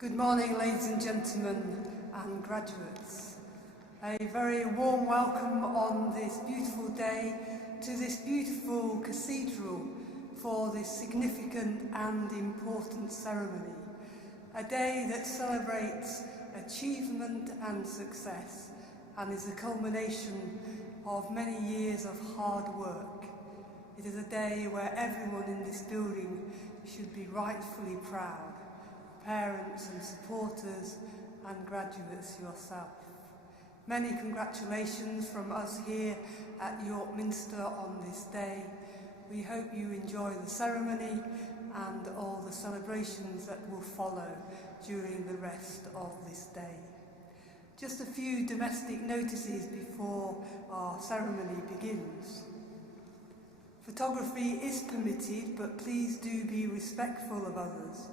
Good morning, ladies and gentlemen and graduates. A very warm welcome on this beautiful day to this beautiful cathedral for this significant and important ceremony. A day that celebrates achievement and success and is a culmination of many years of hard work. It is a day where everyone in this building should be rightfully proud. Parents and supporters and graduates yourself. Many congratulations from us here at York Minster on this day. We hope you enjoy the ceremony and all the celebrations that will follow during the rest of this day. Just a few domestic notices before our ceremony begins. Photography is permitted, but please do be respectful of others.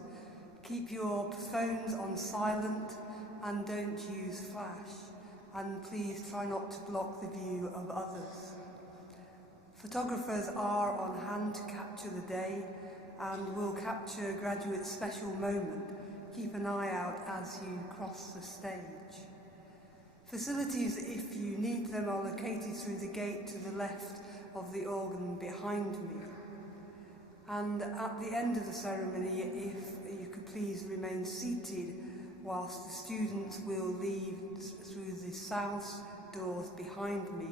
Keep your phones on silent and don't use flash. And please try not to block the view of others. Photographers are on hand to capture the day and will capture graduates' special moment. Keep an eye out as you cross the stage. Facilities, if you need them, are located through the gate to the left of the organ behind me. And at the end of the ceremony, if you could please remain seated whilst the students will leave through the south doors behind me,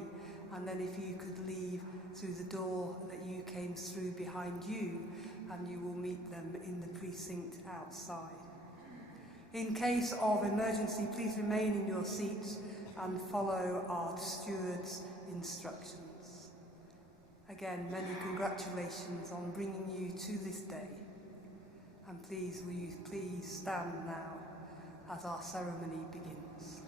and then if you could leave through the door that you came through behind you, and you will meet them in the precinct outside. In case of emergency, please remain in your seats and follow our steward's instructions. Again, many congratulations on bringing you to this day. And please, will you please stand now as our ceremony begins.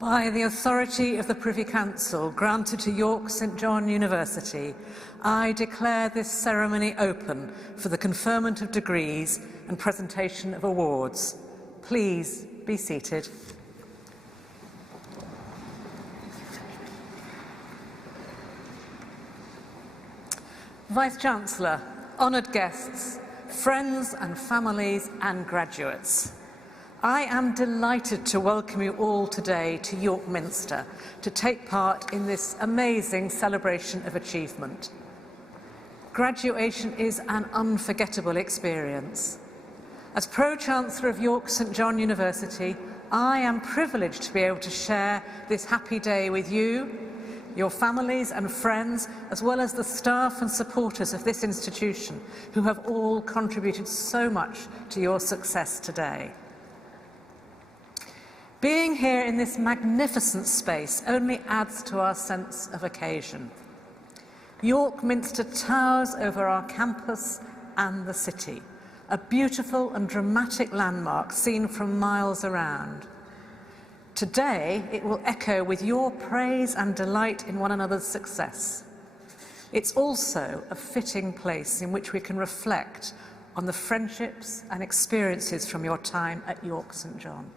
By the authority of the Privy Council granted to York St John University, I declare this ceremony open for the conferment of degrees and presentation of awards. Please be seated. Vice-Chancellor, honoured guests, friends and families and graduates, I am delighted to welcome you all today to York Minster to take part in this amazing celebration of achievement. Graduation is an unforgettable experience. As Pro-Chancellor of York St John University, I am privileged to be able to share this happy day with you, your families and friends, as well as the staff and supporters of this institution who have all contributed so much to your success today. Being here in this magnificent space only adds to our sense of occasion. York Minster towers over our campus and the city, a beautiful and dramatic landmark seen from miles around. Today, it will echo with your praise and delight in one another's success. It's also a fitting place in which we can reflect on the friendships and experiences from your time at York St John.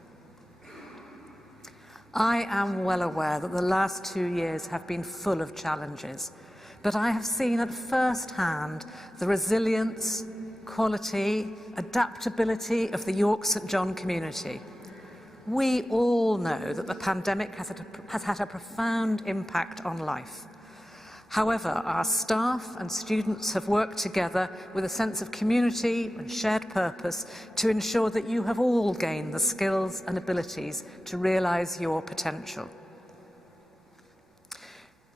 I am well aware that the last 2 years have been full of challenges, but I have seen at first hand the resilience, quality, adaptability of the York St John community. We all know that the pandemic has had a profound impact on life. However, our staff and students have worked together with a sense of community and shared purpose to ensure that you have all gained the skills and abilities to realise your potential.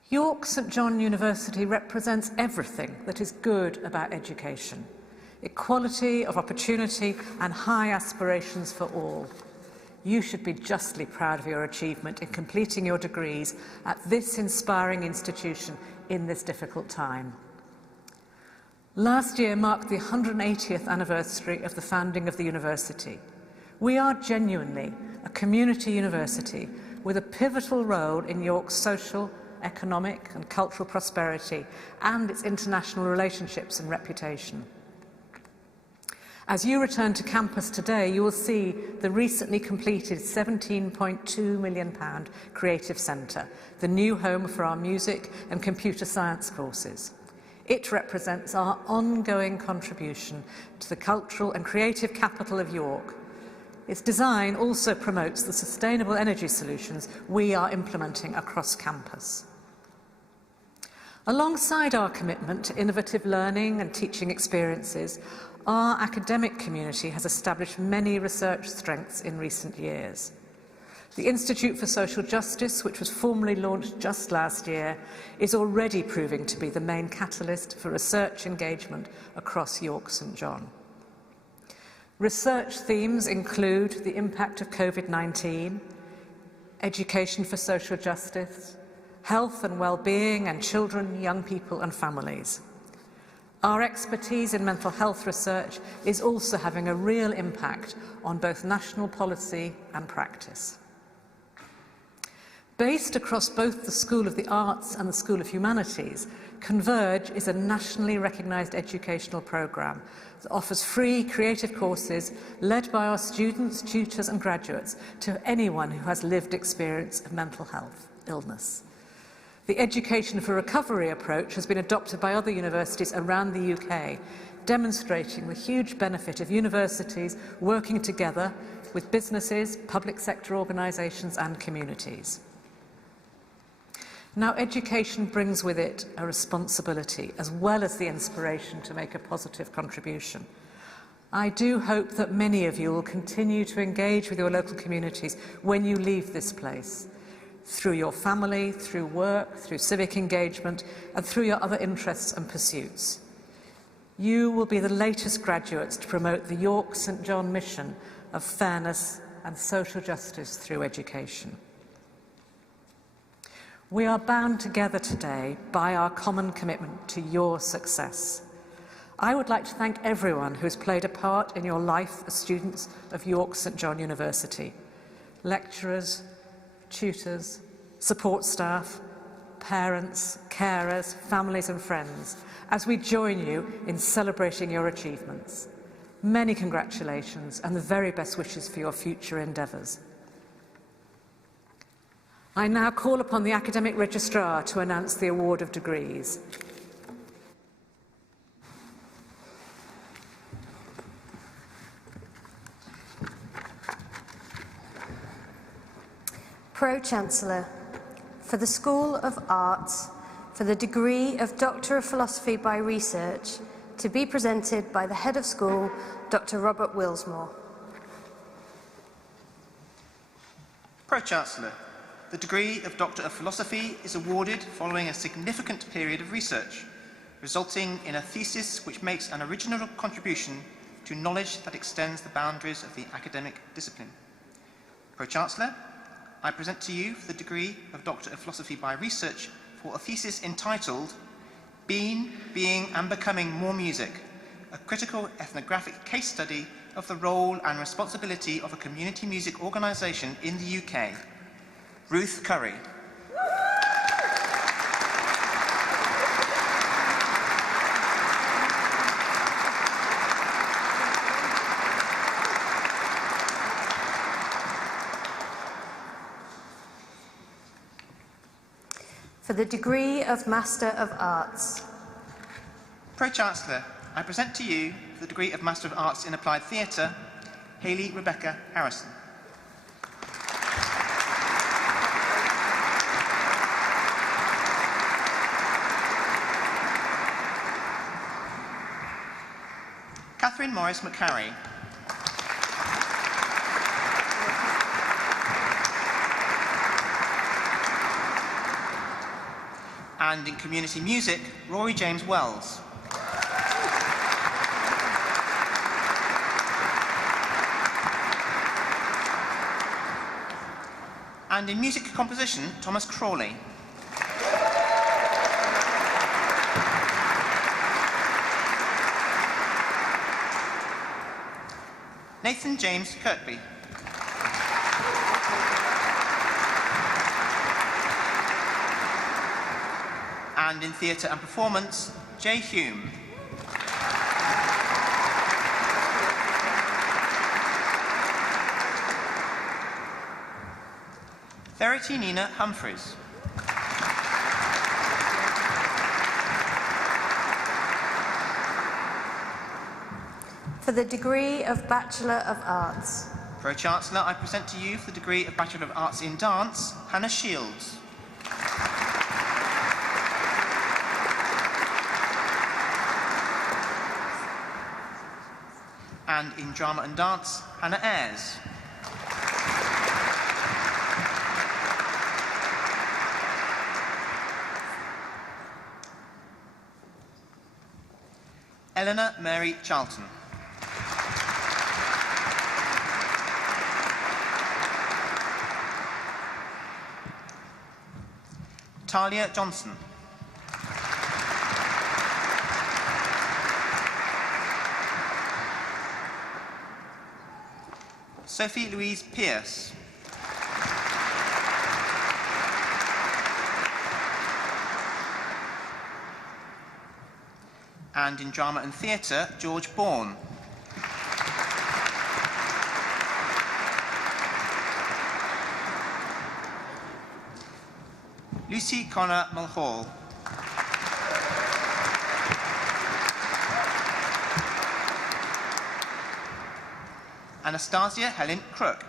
York St John University represents everything that is good about education: equality of opportunity and high aspirations for all. You should be justly proud of your achievement in completing your degrees at this inspiring institution in this difficult time. Last year marked the 180th anniversary of the founding of the university. We are genuinely a community university with a pivotal role in York's social, economic and cultural prosperity and its international relationships and reputation. As you return to campus today, you will see the recently completed £17.2 million Creative Centre, the new home for our music and computer science courses. It represents our ongoing contribution to the cultural and creative capital of York. Its design also promotes the sustainable energy solutions we are implementing across campus. Alongside our commitment to innovative learning and teaching experiences, our academic community has established many research strengths in recent years. The Institute for Social Justice, which was formally launched just last year, is already proving to be the main catalyst for research engagement across York St John. Research themes include the impact of COVID-19, education for social justice, health and well-being and children, young people and families. Our expertise in mental health research is also having a real impact on both national policy and practice. Based across both the School of the Arts and the School of Humanities, Converge is a nationally recognised educational programme that offers free creative courses led by our students, tutors and graduates to anyone who has lived experience of mental health illness. The Education for Recovery approach has been adopted by other universities around the UK, demonstrating the huge benefit of universities working together with businesses, public sector organisations and communities. Now, education brings with it a responsibility as well as the inspiration to make a positive contribution. I do hope that many of you will continue to engage with your local communities when you leave this place, through your family, through work, through civic engagement, and through your other interests and pursuits. You will be the latest graduates to promote the York St John mission of fairness and social justice through education. We are bound together today by our common commitment to your success. I would like to thank everyone who has played a part in your life as students of York St John University: lecturers, tutors, support staff, parents, carers, families and friends, as we join you in celebrating your achievements. Many congratulations and the very best wishes for your future endeavours. I now call upon the Academic Registrar to announce the award of degrees. Pro-Chancellor, for the School of Arts, for the degree of Doctor of Philosophy by Research, to be presented by the Head of School, Dr. Robert Willsmore. Pro-Chancellor, the degree of Doctor of Philosophy is awarded following a significant period of research, resulting in a thesis which makes an original contribution to knowledge that extends the boundaries of the academic discipline. Pro-Chancellor, I present to you for the degree of Doctor of Philosophy by Research for a thesis entitled Being, and Becoming More Music, a critical ethnographic case study of the role and responsibility of a community music organisation in the UK. Ruth Curry. For the degree of Master of Arts. Pro-Chancellor, I present to you for the degree of Master of Arts in Applied Theatre, Hayley Rebecca Harrison. Catherine Morris McCarry. And in community music, Rory James Wells. And in music composition, Thomas Crawley. Nathan James Kirkby. And in theatre and performance, Jay Hume. Verity Nina Humphreys. For the degree of Bachelor of Arts. Pro-Chancellor, I present to you for the degree of Bachelor of Arts in Dance, Hannah Shields. And in Drama and Dance, Hannah Ayres. Eleanor Mary Charlton. Talia Johnson. Sophie Louise Pierce. And in Drama and Theatre, George Bourne. Lucy Connor Mulhall. Anastasia Helen Crook.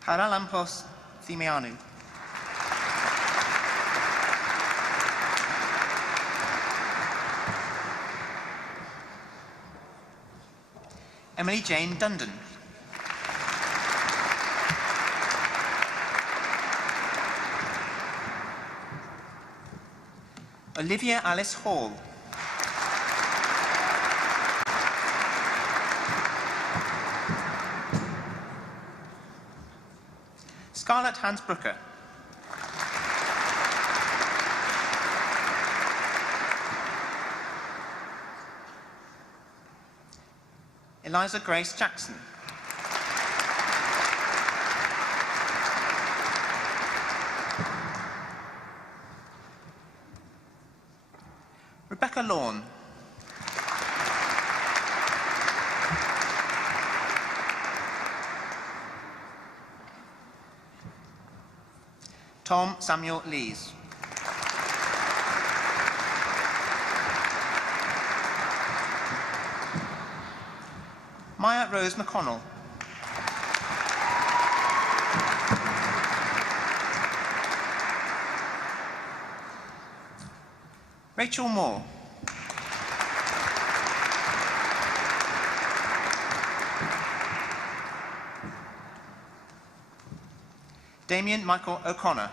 Paralampos Thimeanu. Emily Jane Dundon. Olivia Alice Hall. Scarlett Hansbrooker. Eliza Grace Jackson. Rebecca Lawn. Tom Samuel Lees. Maya Rose McConnell. Rachel Moore. Damien Michael O'Connor.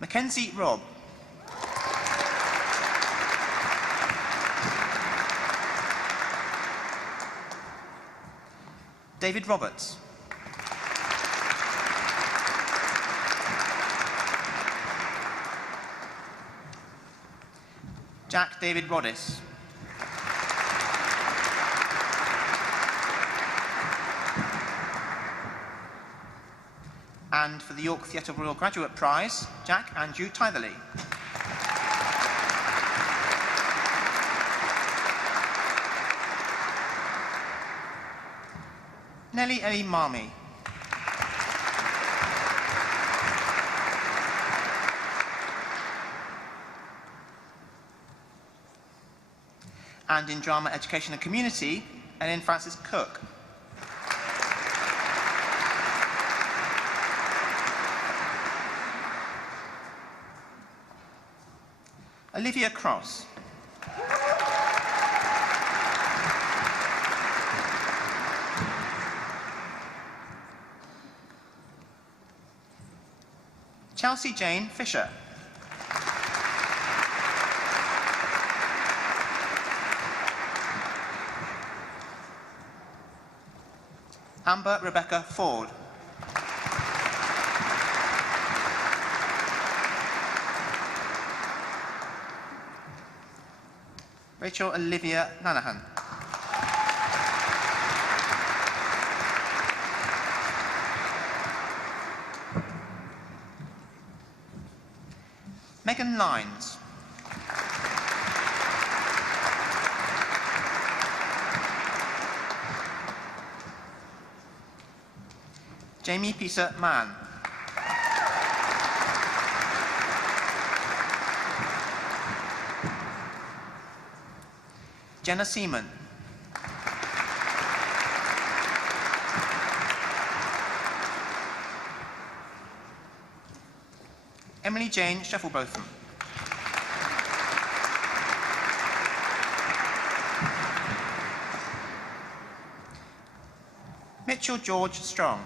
Mackenzie Robb. David Roberts. Jack David Roddis. And for the York Theatre Royal Graduate Prize, Jack Andrew Tytherley. Nellie Ellie Marmee. And in Drama, Education and Community, Ellen Francis Cook. Olivia Cross. Chelsea Jane Fisher. Amber Rebecca Ford. Rachel Olivia Nanahan. Megan Lines. Jamie Peter Mann. Jenna Seaman. Emily Jane Shufflebotham. Mitchell George Strong.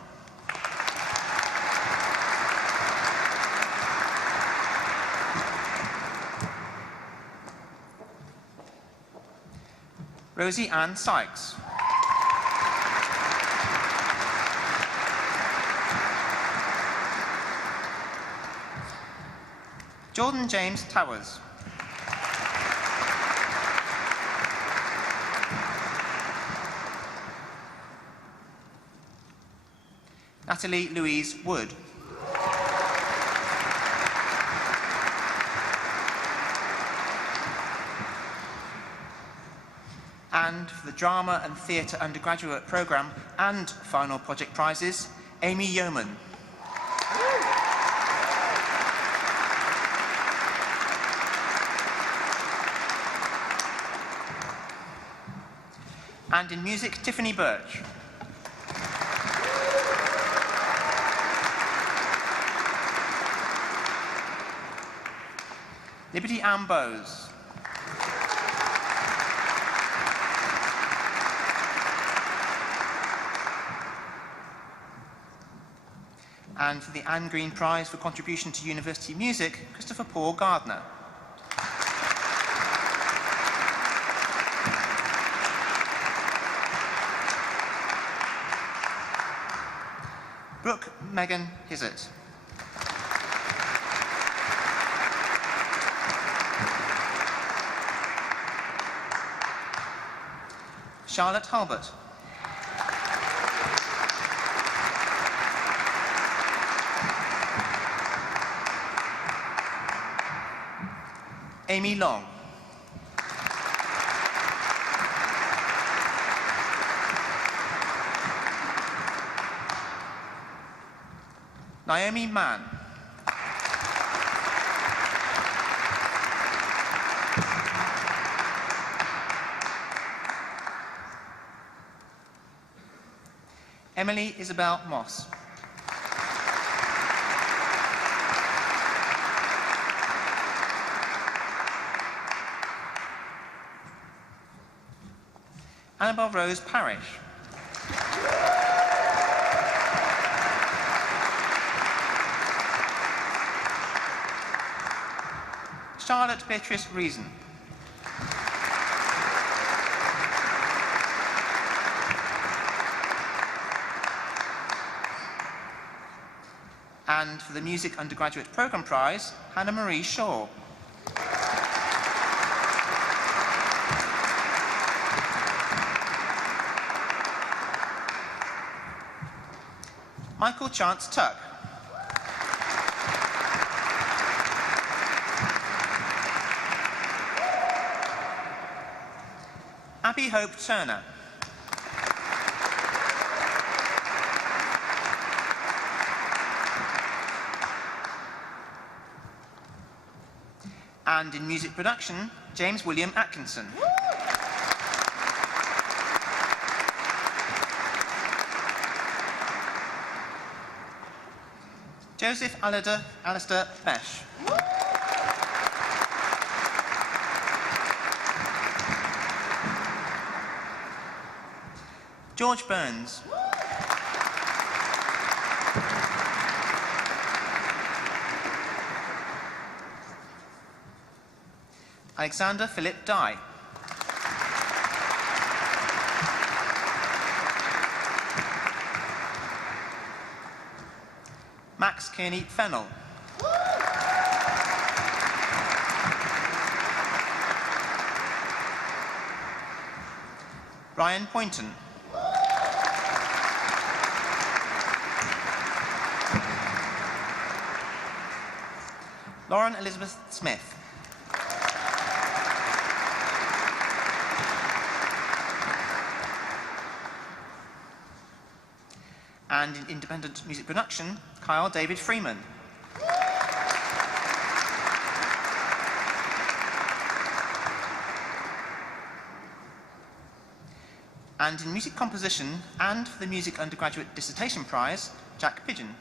Rosie Ann Sykes. Jordan James Towers. Natalie Louise Wood. And for the Drama and Theatre Undergraduate Programme and Final Project Prizes, Amy Yeoman. And in music, Tiffany Birch. Liberty Ann Bowes. And for the Anne Green Prize for contribution to university music, Christopher Paul Gardner. Brooke Megan Hissett. Charlotte Hulbert. Amy Long. Naomi Mann. Emily Isabel Moss. Annabel Rose Parish. Charlotte Beatrice Reason. And for the Music Undergraduate Programme Prize, Hannah Marie Shaw. Michael Chance Tuck. Abby Hope Turner. And in music production, James William Atkinson. Joseph Alistair Besh. George Burns. Alexander Philip Dye. Max Kearney Fennell. Ryan Poynton. Lauren Elizabeth Smith. And in independent music production, Kyle David Freeman. And in music composition and for the Music Undergraduate Dissertation Prize, Jack Pigeon.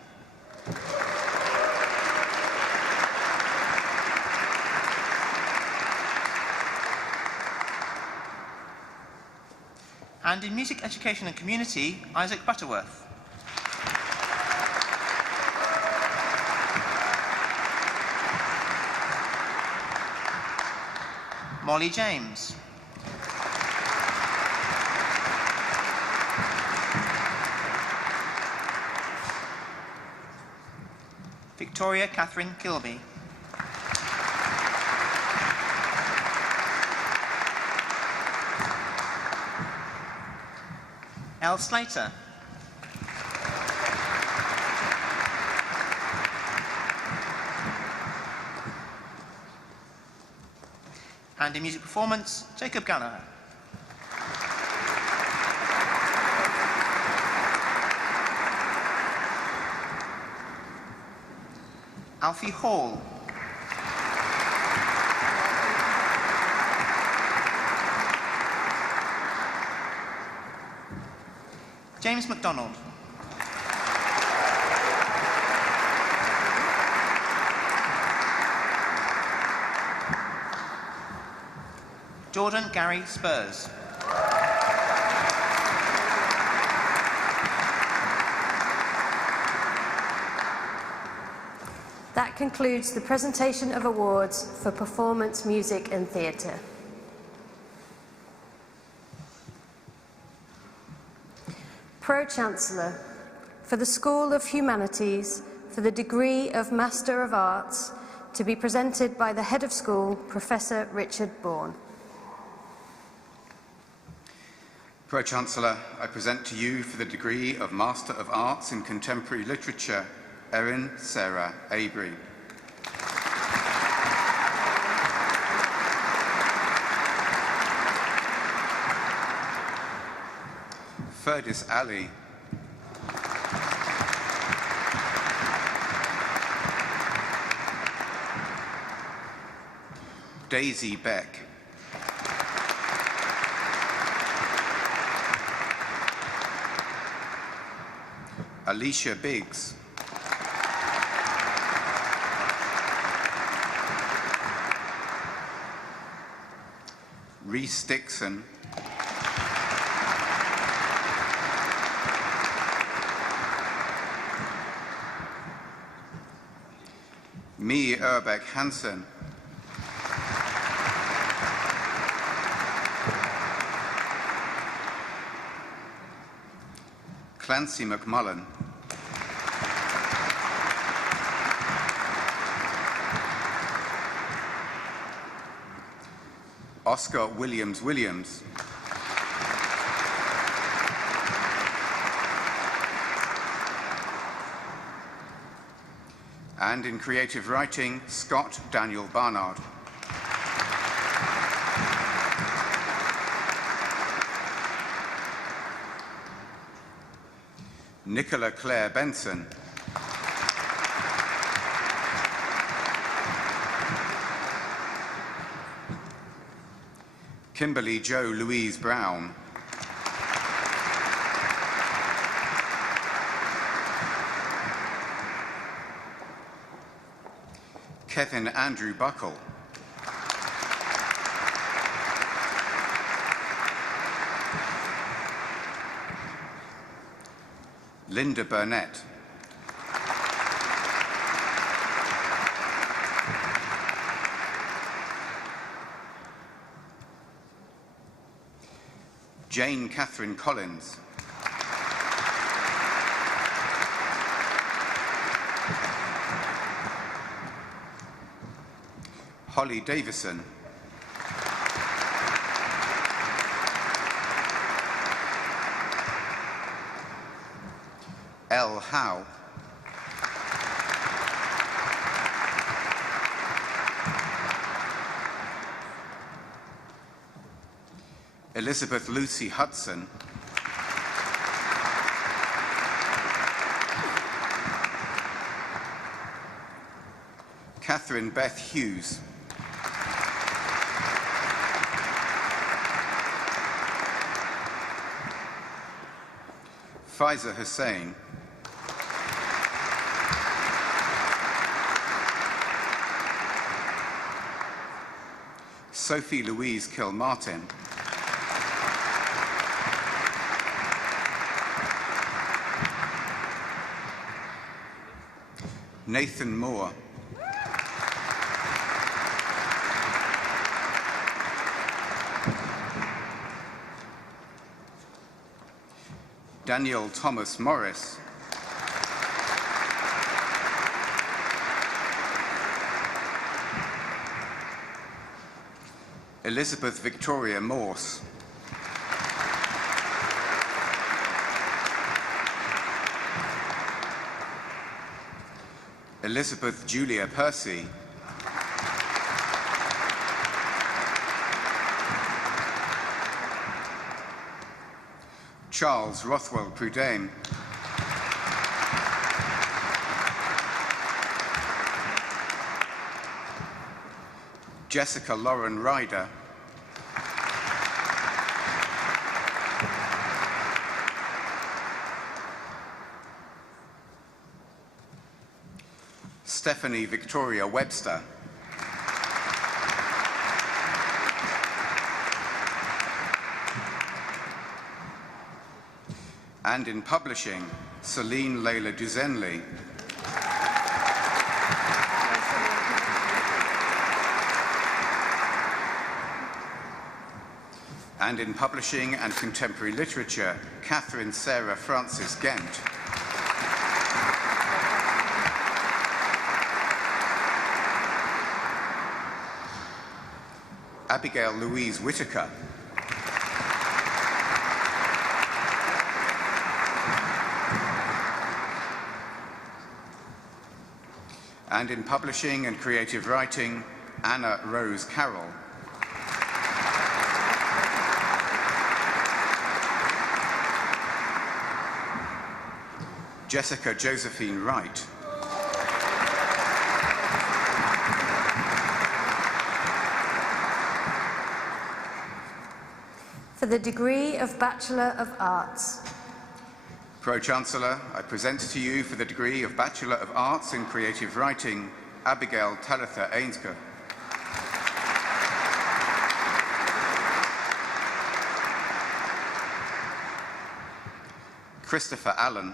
And in music education and community, Isaac Butterworth. Molly James. Victoria Catherine Kilby. Elle Slater. And in music performance, Jacob Gallagher. Alfie Hall. James MacDonald. Jordan Gary Spurs. That concludes the presentation of awards for performance, music and theatre. Pro-Chancellor, for the School of Humanities, for the degree of Master of Arts, to be presented by the Head of School, Professor Richard Bourne. Pro-Chancellor, I present to you for the degree of Master of Arts in Contemporary Literature, Erin Sarah Abry. Ferdis Ali. Daisy Beck. Alicia Biggs. Rhys Dixon. Mie Urbeck Hansen. Clancy McMullen. Oscar Williams. And in creative writing, Scott Daniel Barnard. Nicola Claire Benson. Kimberly Jo Louise Brown. Kevin Andrew Buckle. Linda Burnett. Jane Catherine Collins. Holly Davison. Elle Howe. Elizabeth Lucy Hudson. Catherine Beth Hughes. Faiza Hussain. Sophie Louise Kilmartin. Nathan Moore. Daniel Thomas Morris. Elizabeth Victoria Morse. Elizabeth Julia Percy. Charles Rothwell Prudhomme. Jessica Lauren Ryder. Stephanie Victoria Webster. And in publishing, Celine Layla Duzenli. And in publishing and contemporary literature, Catherine Sarah Francis Gent. Abigail Louise Whitaker. And in publishing and creative writing, Anna Rose Carroll. Jessica Josephine Wright. For the degree of Bachelor of Arts. Pro-Chancellor, I present to you for the degree of Bachelor of Arts in Creative Writing, Abigail Talitha Ainscough. Christopher Allen.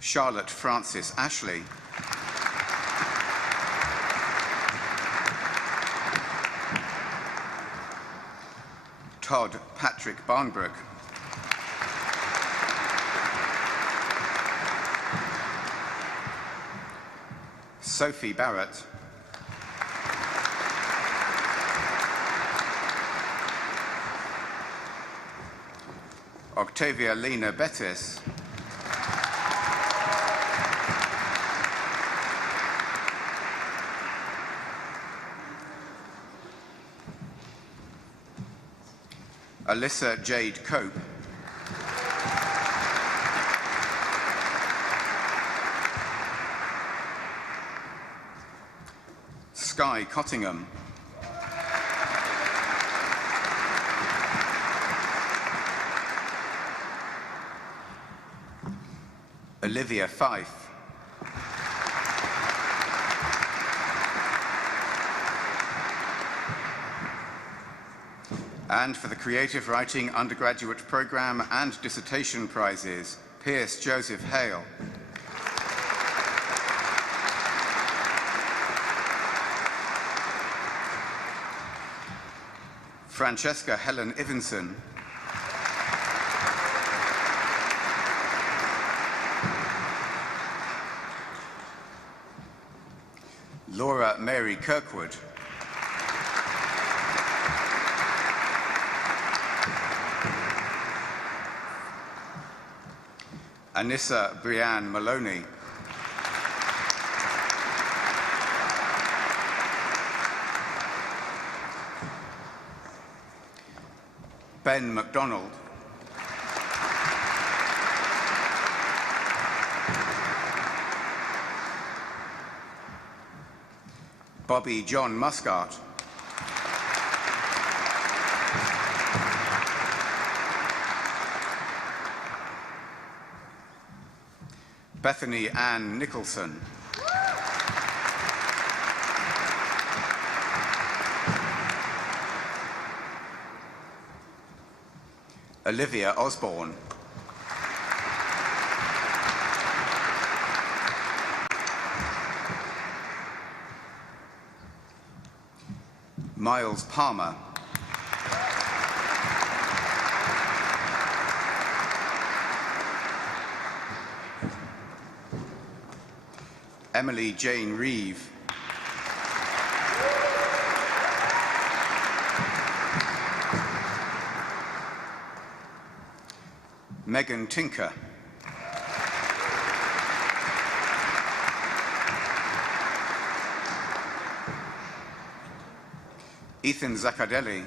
Charlotte Frances Ashley. Todd Patrick Barnbrook. Sophie Barrett. Octavia Lena Bettis. Alyssa Jade Cope. Skye Cottingham. Olivia Fife. And for the Creative Writing Undergraduate Programme and Dissertation Prizes, Pierce Joseph Hale. Francesca Helen Ivinson. Laura Mary Kirkwood. Anissa Brianne Maloney. Ben MacDonald. Bobby John Muscart. Bethany Ann Nicholson. Olivia Osborne. Miles Palmer. Emily Jane Reeve. Megan Tinker. Ethan Zaccardelli.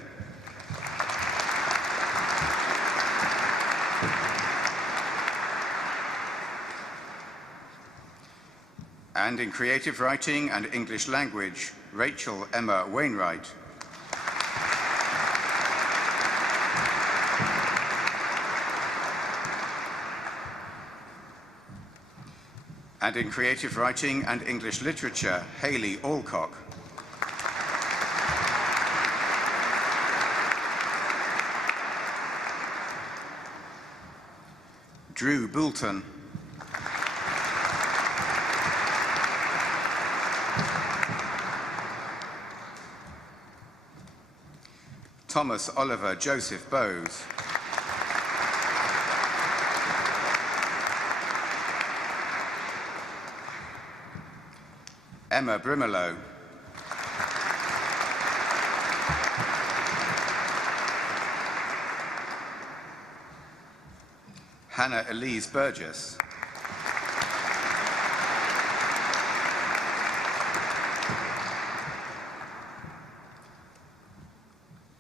And in Creative Writing and English Language, Rachel Emma Wainwright. And in Creative Writing and English Literature, Hayley Alcock. Drew Boulton. Thomas Oliver Joseph Bowes. Emma Brimelow. Hannah Elise Burgess.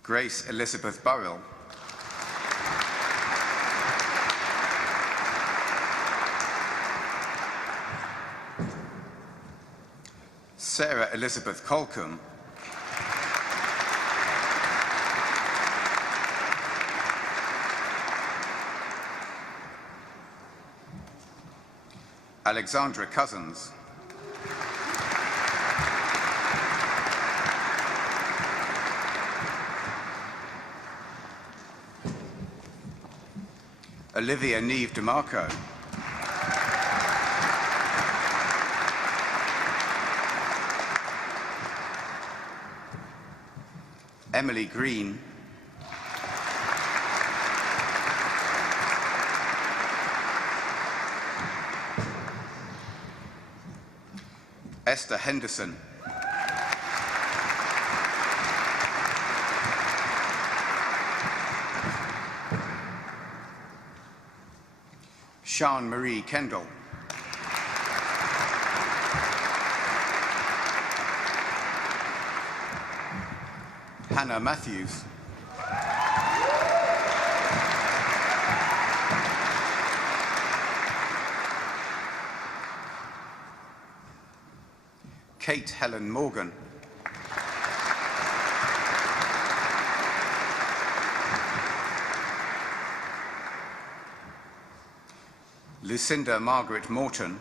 Grace Elizabeth Burrell. Sarah Elizabeth Colcombe. Alexandra Cousins. Olivia Neve DeMarco. Emily Green. Esther Henderson. Sian Marie Kendall. Hannah Matthews. Kate Helen Morgan. Lucinda Margaret Morton.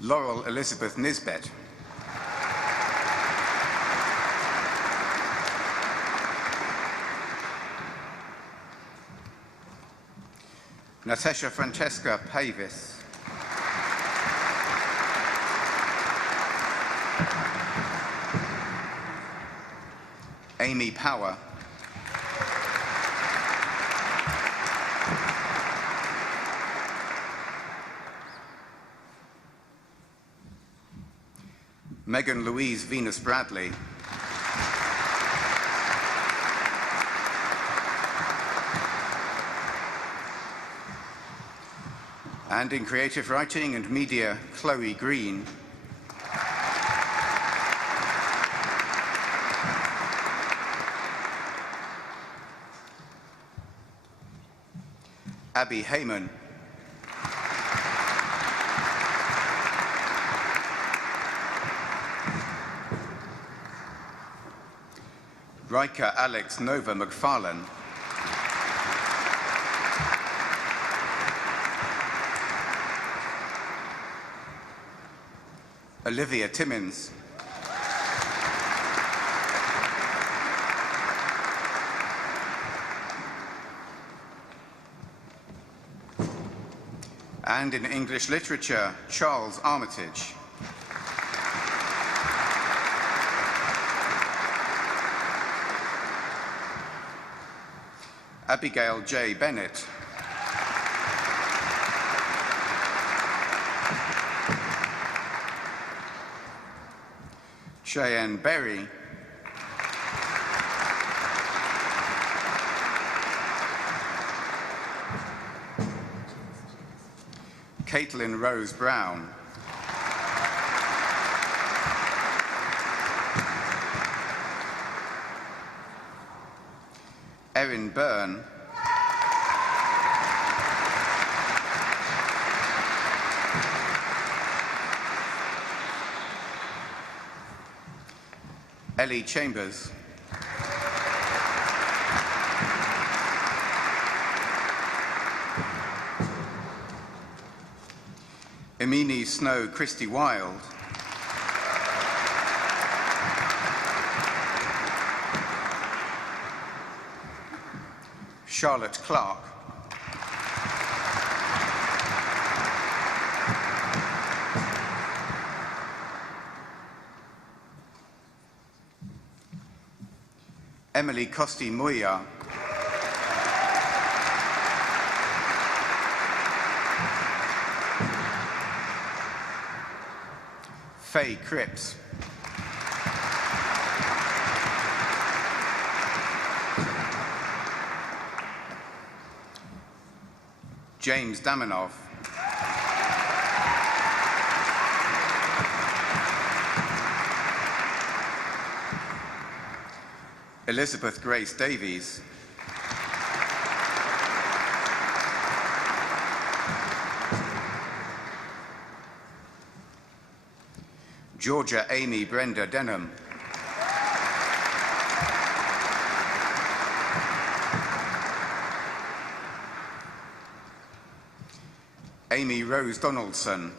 Laurel Elizabeth Nisbet. Natasha Francesca Pavis. Amy Power. Megan Louise Venus Bradley. And in creative writing and media, Chloe Green. Abby Heyman. Riker Alex Nova McFarlane. Olivia Timmins. And in English literature, Charles Armitage. Abigail J. Bennett. Cheyenne Berry. Caitlin Rose Brown. Erin Byrne. Ellie Chambers. Emini Snow Christie Wild. Charlotte Clark. Emily Costi Muya. Faye Cripps. James Damanov. Elizabeth Grace Davies. Georgia Amy Brenda Denham. Amy Rose Donaldson.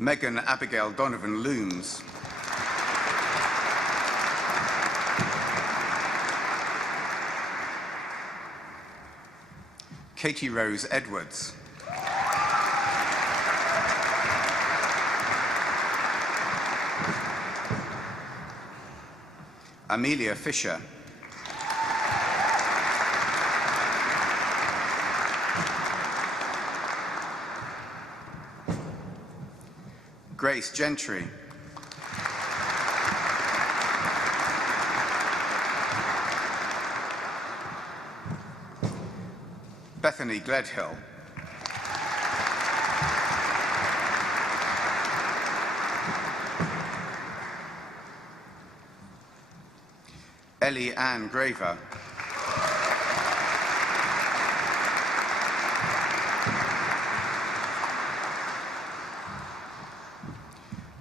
Megan Abigail Donovan Looms. Katie Rose Edwards. Amelia Fisher. Grace Gentry. Bethany Gledhill. Ellie Ann Graver.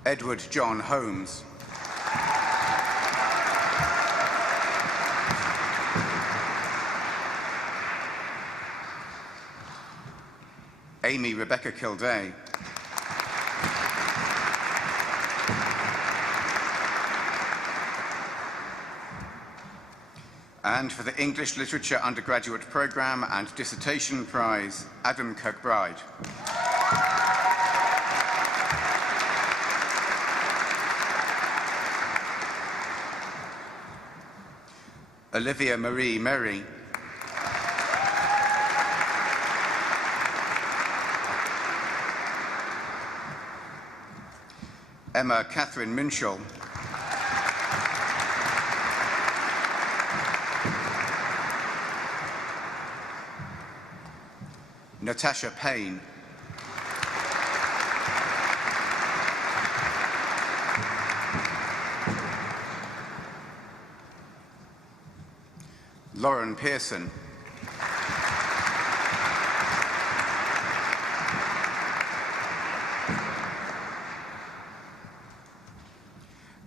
Edward John Holmes. Amy Rebecca Kilday. And for the English Literature Undergraduate Programme and Dissertation Prize, Adam Kirkbride. Olivia Marie Merry. Emma Catherine Minshall. Natasha Payne. Lauren Pearson.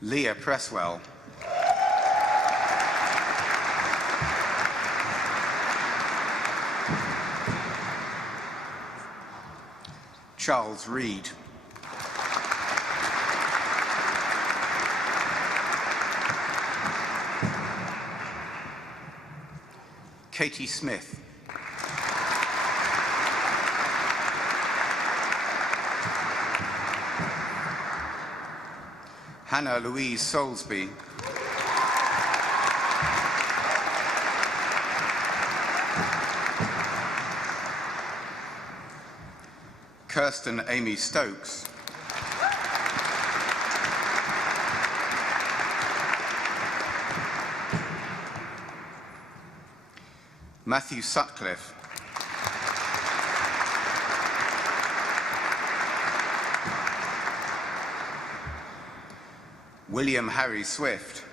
Leah Presswell. Charles Reed. Katie Smith. Hannah Louise Soulsby. Kirsten Amy Stokes. Matthew Sutcliffe. William Harry Swift.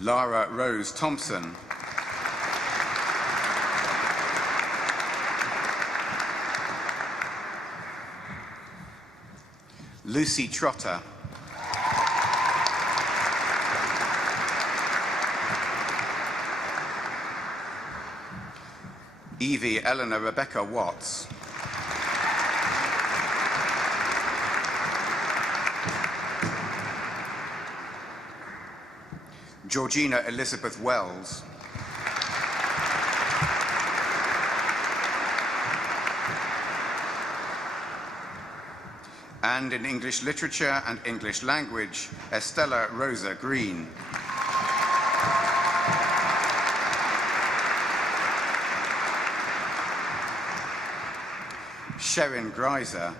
Lara Rose Thompson. Lucy Trotter. Evie Eleanor Rebecca Watts. Georgina Elizabeth Wells. And in English Literature and English Language, Estella Rosa Green. Sherin Greiser,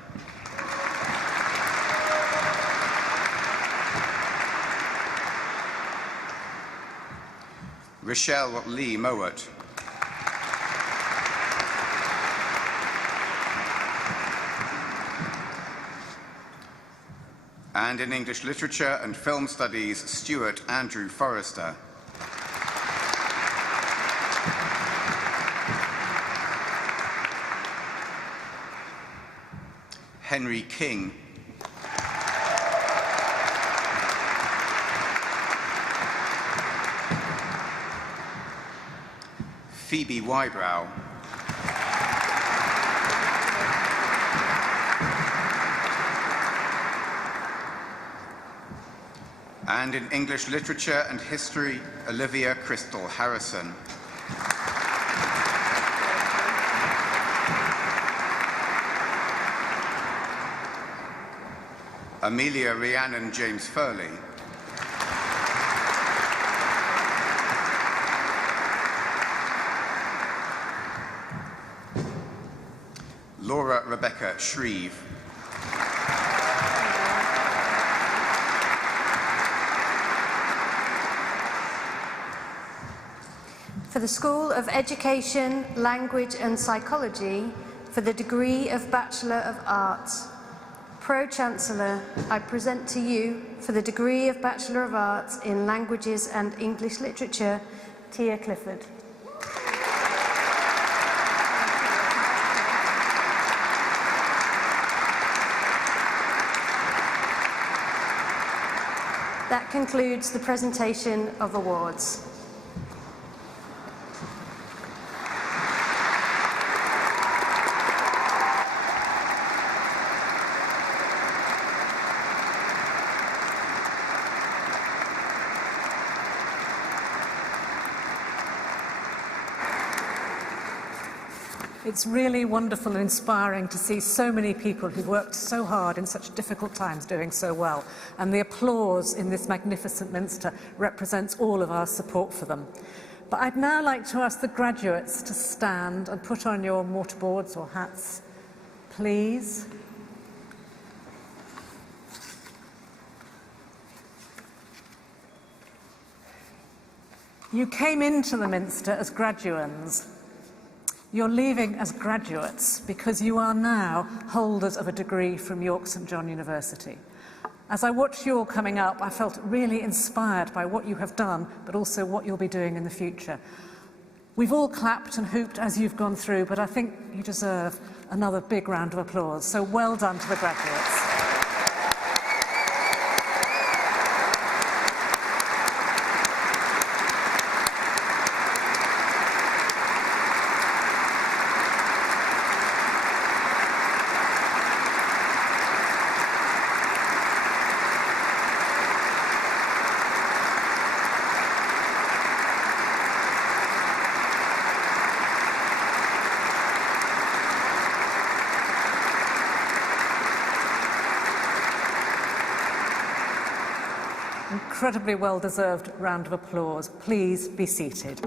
Rochelle Lee Mowat, and in English Literature and Film Studies, Stuart Andrew Forrester. Henry King, Phoebe Wybrow, and in English Literature and History, Olivia Crystal Harrison. Amelia Rhiannon James Furley, Laura Rebecca Shreve, For the School of Education, Language and Psychology, for the degree of Bachelor of Arts. Pro-Chancellor, I present to you, for the degree of Bachelor of Arts in Languages and English Literature, Tia Clifford. That concludes the presentation of awards. It's really wonderful and inspiring to see so many people who've worked so hard in such difficult times doing so well. And the applause in this magnificent Minster represents all of our support for them. But I'd now like to ask the graduates to stand and put on your mortarboards or hats, please. You came into the Minster as graduands. You're leaving as graduates because you are now holders of a degree from York St John University. As I watched you all coming up, I felt really inspired by what you have done, but also what you'll be doing in the future. We've all clapped and hooped as you've gone through, but I think you deserve another big round of applause. So well done to the graduates. Incredibly well-deserved round of applause. Please be seated.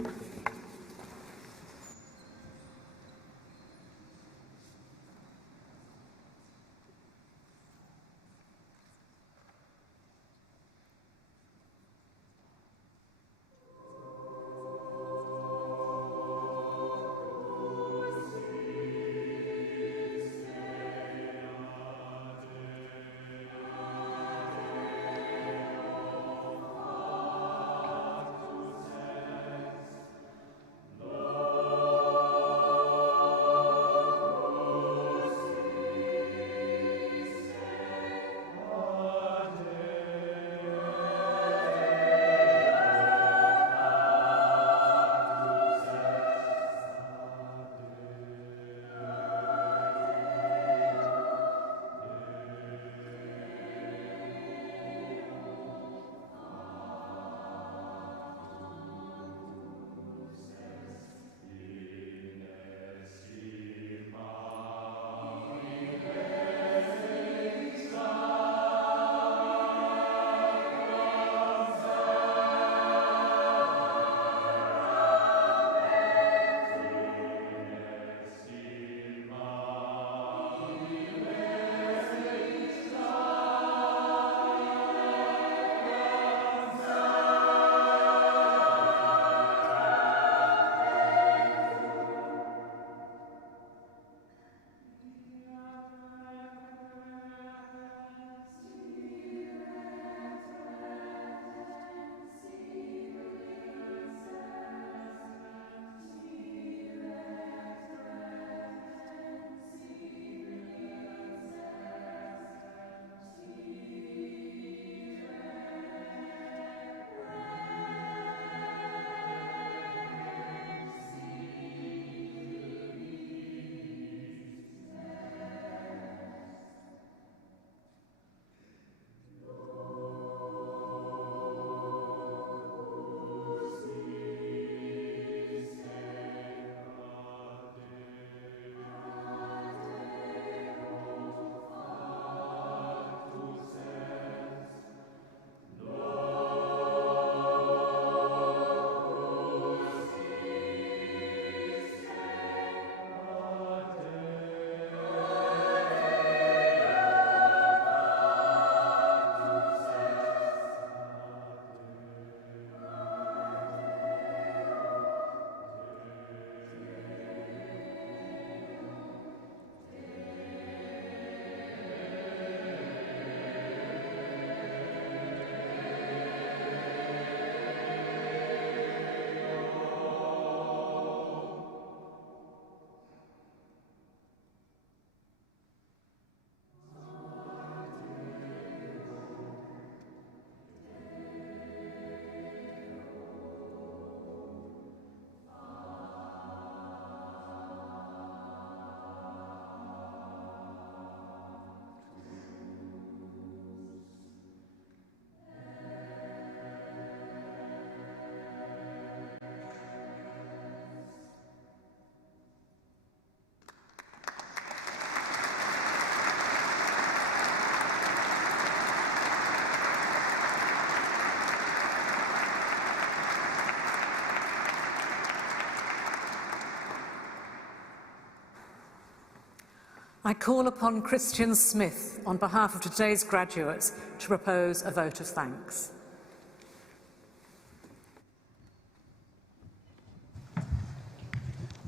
I call upon Christian Smith, on behalf of today's graduates, to propose a vote of thanks.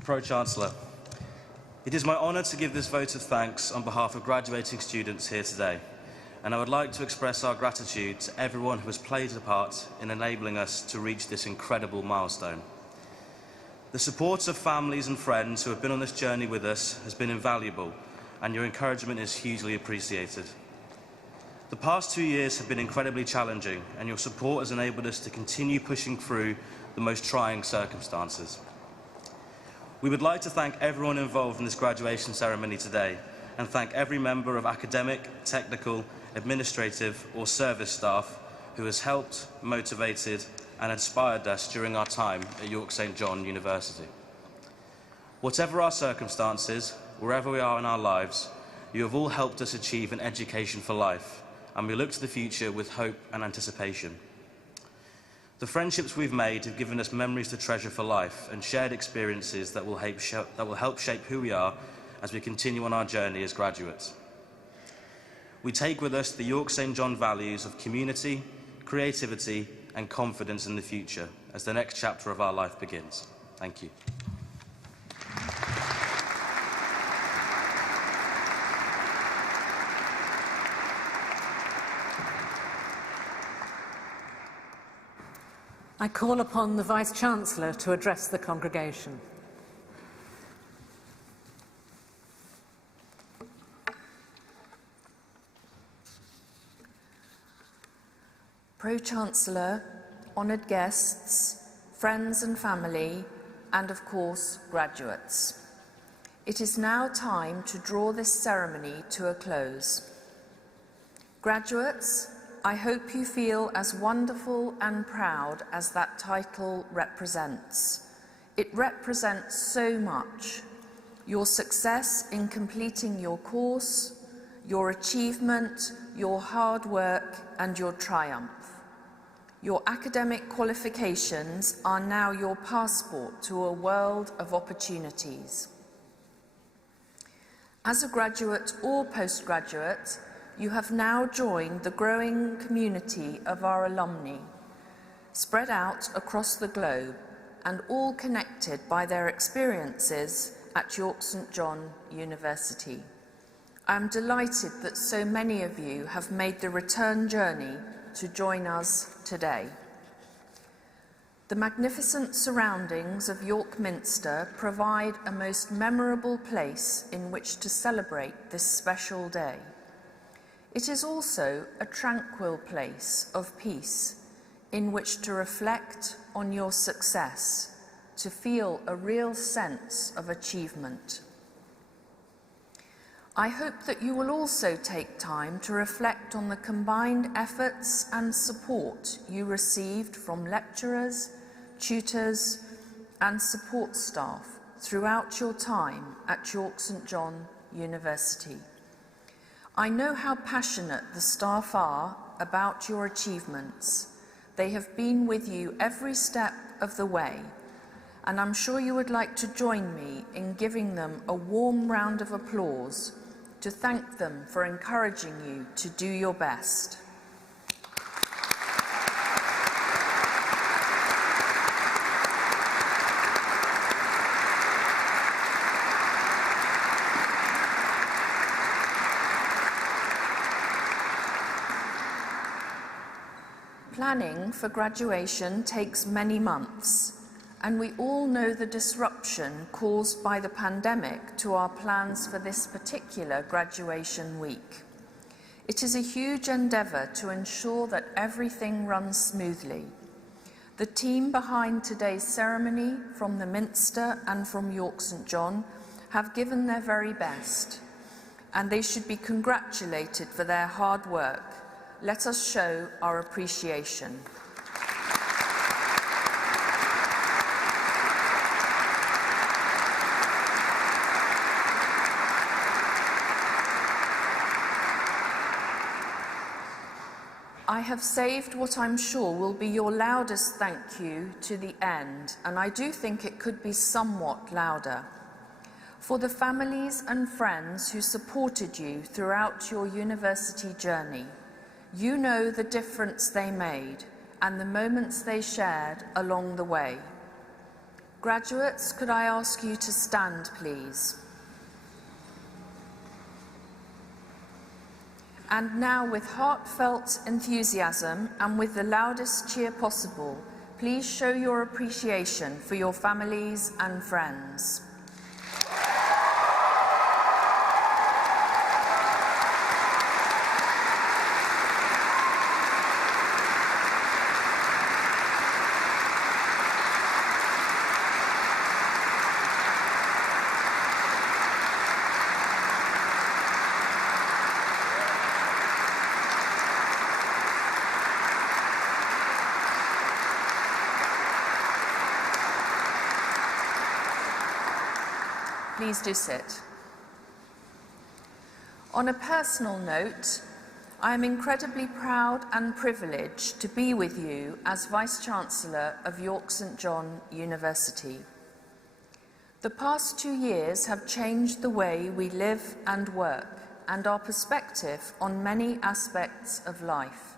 Pro-Chancellor, it is my honour to give this vote of thanks on behalf of graduating students here today, and I would like to express our gratitude to everyone who has played a part in enabling us to reach this incredible milestone. The support of families and friends who have been on this journey with us has been invaluable, and your encouragement is hugely appreciated. The past 2 years have been incredibly challenging, and your support has enabled us to continue pushing through the most trying circumstances. We would like to thank everyone involved in this graduation ceremony today, and thank every member of academic, technical, administrative or service staff who has helped, motivated and inspired us during our time at York St John University. Whatever our circumstances, wherever we are in our lives, you have all helped us achieve an education for life, and we look to the future with hope and anticipation. The friendships we've made have given us memories to treasure for life and shared experiences that will help shape who we are as we continue on our journey as graduates. We take with us the York St John values of community, creativity and confidence in the future as the next chapter of our life begins. Thank you. I call upon the Vice-Chancellor to address the congregation. Pro-Chancellor, honoured guests, friends and family, and of course, graduates. It is now time to draw this ceremony to a close. Graduates, I hope you feel as wonderful and proud as that title represents. It represents so much. Your success in completing your course, your achievement, your hard work, and your triumph. Your academic qualifications are now your passport to a world of opportunities. As a graduate or postgraduate, you have now joined the growing community of our alumni, spread out across the globe and all connected by their experiences at York St John University. I am delighted that so many of you have made the return journey to join us today. The magnificent surroundings of York Minster provide a most memorable place in which to celebrate this special day. It is also a tranquil place of peace in which to reflect on your success, to feel a real sense of achievement. I hope that you will also take time to reflect on the combined efforts and support you received from lecturers, tutors, and support staff throughout your time at York St John University. I know how passionate the staff are about your achievements. They have been with you every step of the way, and I'm sure you would like to join me in giving them a warm round of applause to thank them for encouraging you to do your best. Planning for graduation takes many months, and we all know the disruption caused by the pandemic to our plans for this particular graduation week. It is a huge endeavour to ensure that everything runs smoothly. The team behind today's ceremony from the Minster and from York St John have given their very best, and they should be congratulated for their hard work. Let us show our appreciation. I have saved what I'm sure will be your loudest thank you to the end, and I do think it could be somewhat louder. For the families and friends who supported you throughout your university journey, you know the difference they made and the moments they shared along the way. Graduates, could I ask you to stand, please? And now, with heartfelt enthusiasm and with the loudest cheer possible, please show your appreciation for your families and friends. Please do sit. On a personal note, I am incredibly proud and privileged to be with you as Vice-Chancellor of York St John University. The past 2 years have changed the way we live and work and our perspective on many aspects of life.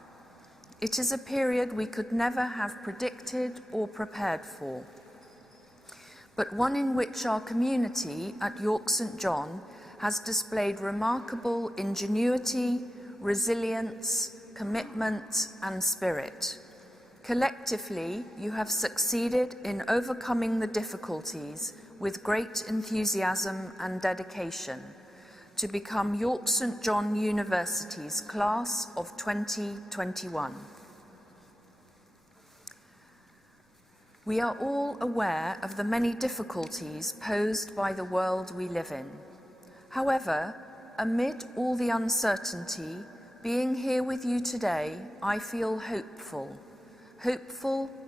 It is a period we could never have predicted or prepared for, but one in which our community at York St John has displayed remarkable ingenuity, resilience, commitment and spirit. Collectively, you have succeeded in overcoming the difficulties with great enthusiasm and dedication to become York St John University's class of 2021. We are all aware of the many difficulties posed by the world we live in. However, amid all the uncertainty, being here with you today, I feel hopeful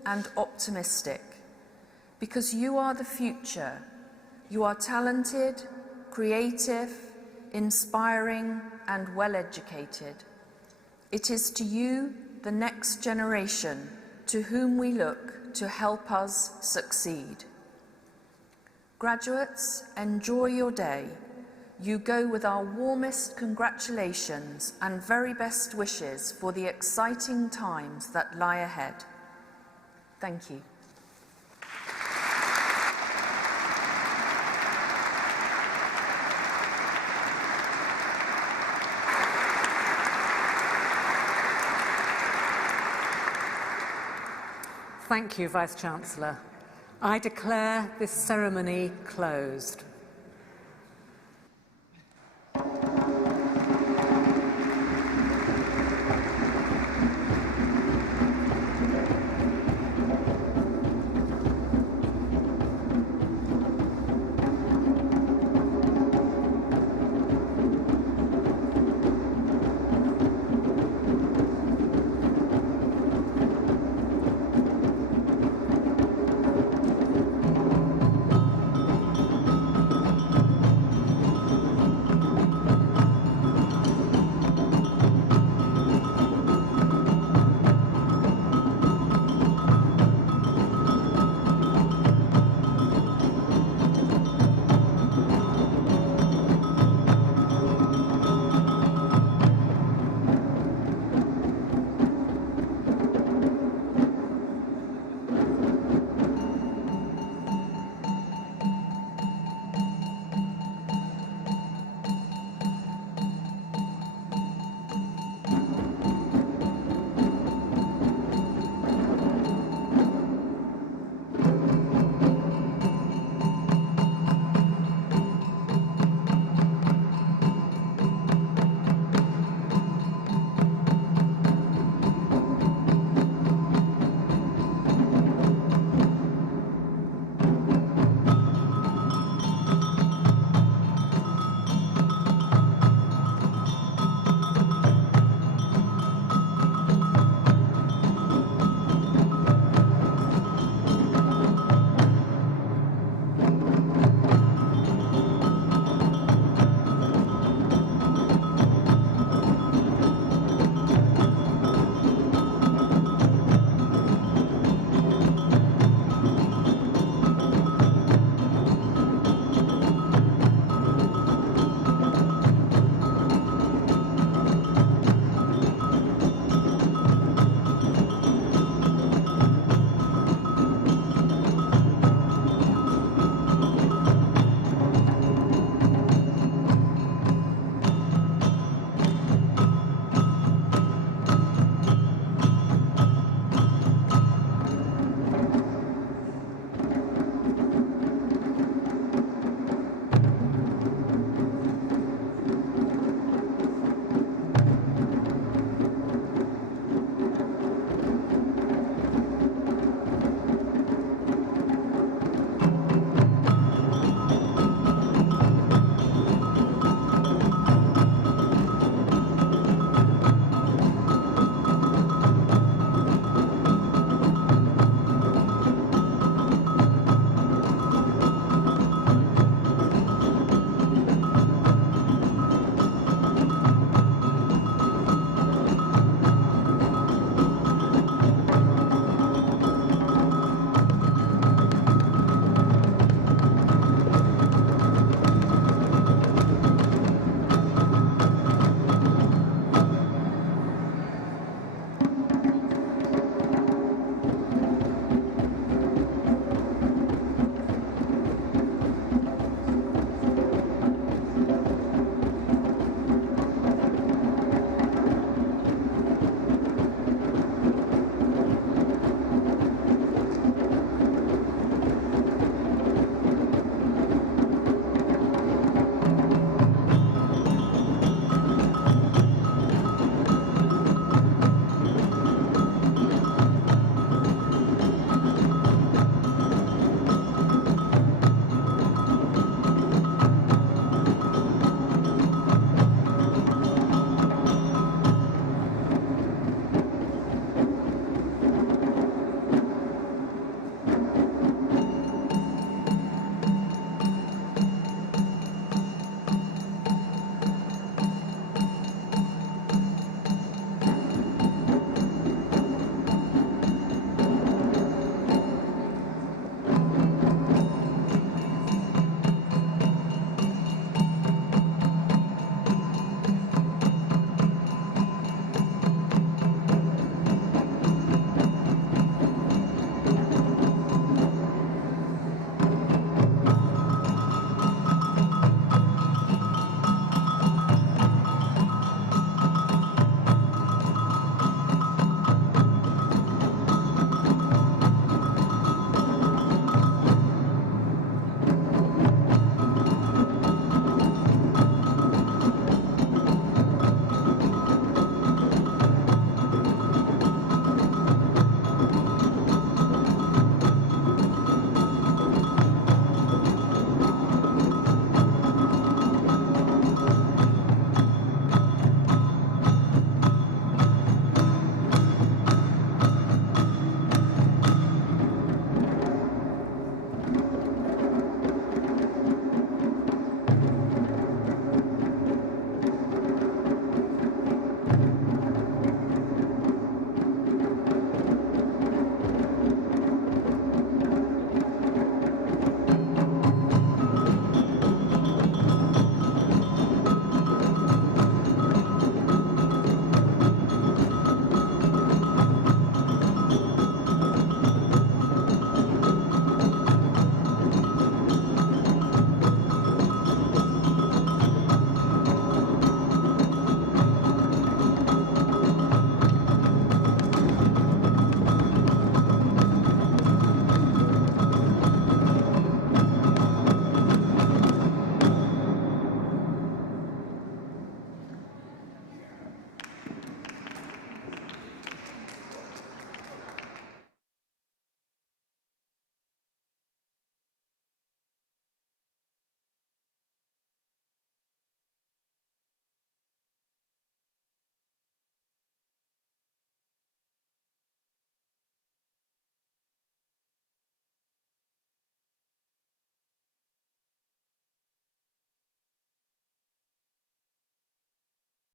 and optimistic, because you are the future. You are talented, creative, inspiring, and well-educated. It is to you, the next generation, to whom we look to help us succeed. Graduates, enjoy your day. You go with our warmest congratulations and very best wishes for the exciting times that lie ahead. Thank you. Thank you, Vice-Chancellor. I declare this ceremony closed.